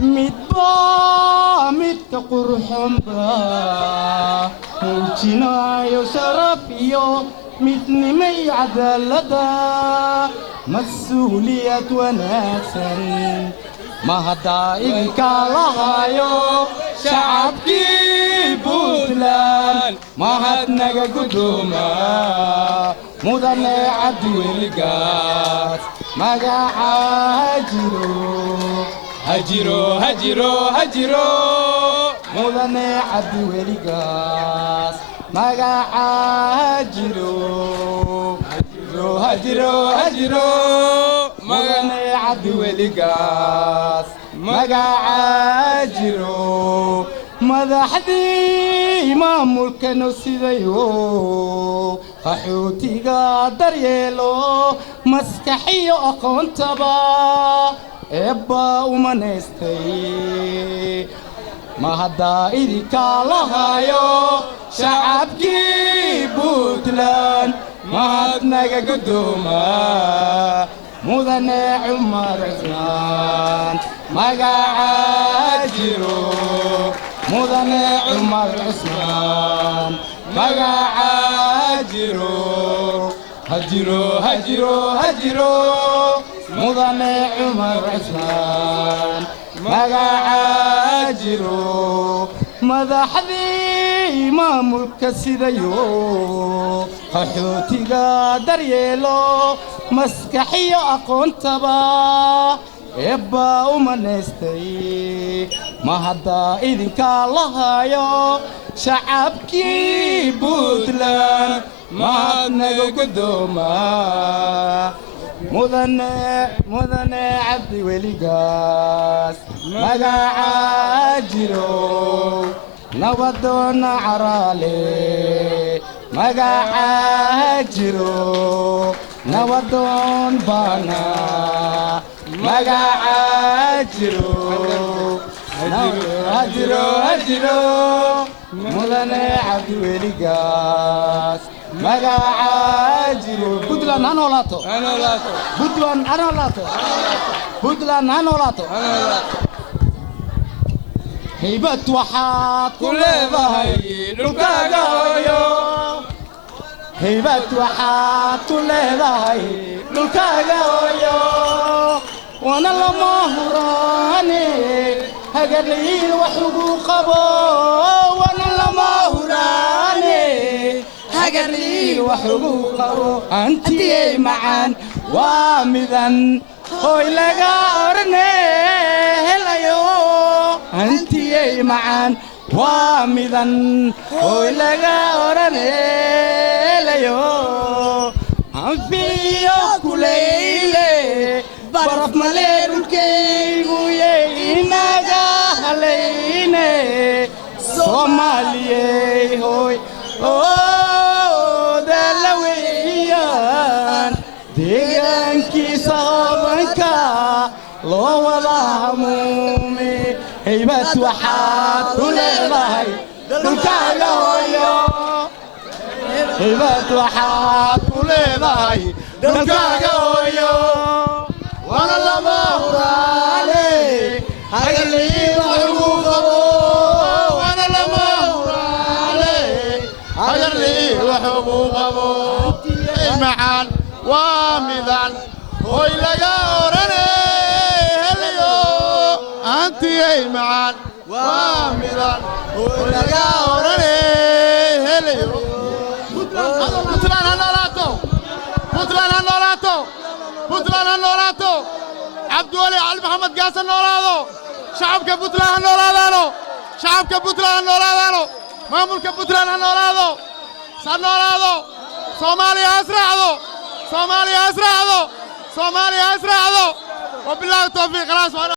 midba midka qurxoonba muujinayo sharaf iyo midnimay cadaalada mas-uuliyad wanaagsan ma haddaa idinka lahayo shacabkii Puntland mahadnaga guddooma mudane cabdiweligaas magaca hajiro mudane cabdiweligaas magaca hajiro mudane cabdiweligaas magaca jiro madaxdii maamulkanu sidayo qaxootiga daryeelo maskaxiyo aqoontaba eebba umaneystay ma haddaa idinka lahayo shacabkii Puntland mahadnaga guddooma mudane Cumar Cusmaan magaca jiro mudane Cumar Cusmaan magaca jiro hajiro mudane Cumar Cusmaan magaca jiro madaxdii maamulka sidayo qaxootiga daryeelo maskaxiyo aqoontaba eebba umaneystay ma haddaa idinka lahayo shacabkii Puntland mahadnaga guddooma mudane cabdiweligaas magaca jiro nabadoona caraale magaca jiro nabadoon baana magaca jiro hajiro mudane cabdiweligaas magaca jiro Puntland ha noolaato haybad waxaad ku leedahay dhulkaaga hooyo haybad waxaad ku leedahay dhulkaaga hooyo wana lama huraane hagarliin wax ugu qabo wana lama huraane hagarliin wax ugu qabo antiyey macaan waa midan hoy laga orne helayo antiyey macaan waa midan hoy laga orane helayo anfiyo kuleyle baraf male dhulkaygu inaga halayne Soomaaliyey hoy dalaweyaan deegaankiisa hodanka loo wada hamuumi haybad waxaad ku leedahay dhulkaaga hooyo haybad waxaad ku leedahay dhulkaaga hooyo wana lama huraale hagarliin wax ugu qabo wana lama huraale hagarliin wax ugu qabo macaan waa midan hoy laga orane helayo antiyey macaan waa midan hoy laga orane helayo Puntland ha noolaato cabdiweli cali maxamed gaas ha noolaado shacabka Puntland ha noolaadaano maamulka Puntland ha noolaado Soomaaliya ha israacdo wabilaahi tawfiiq khalaas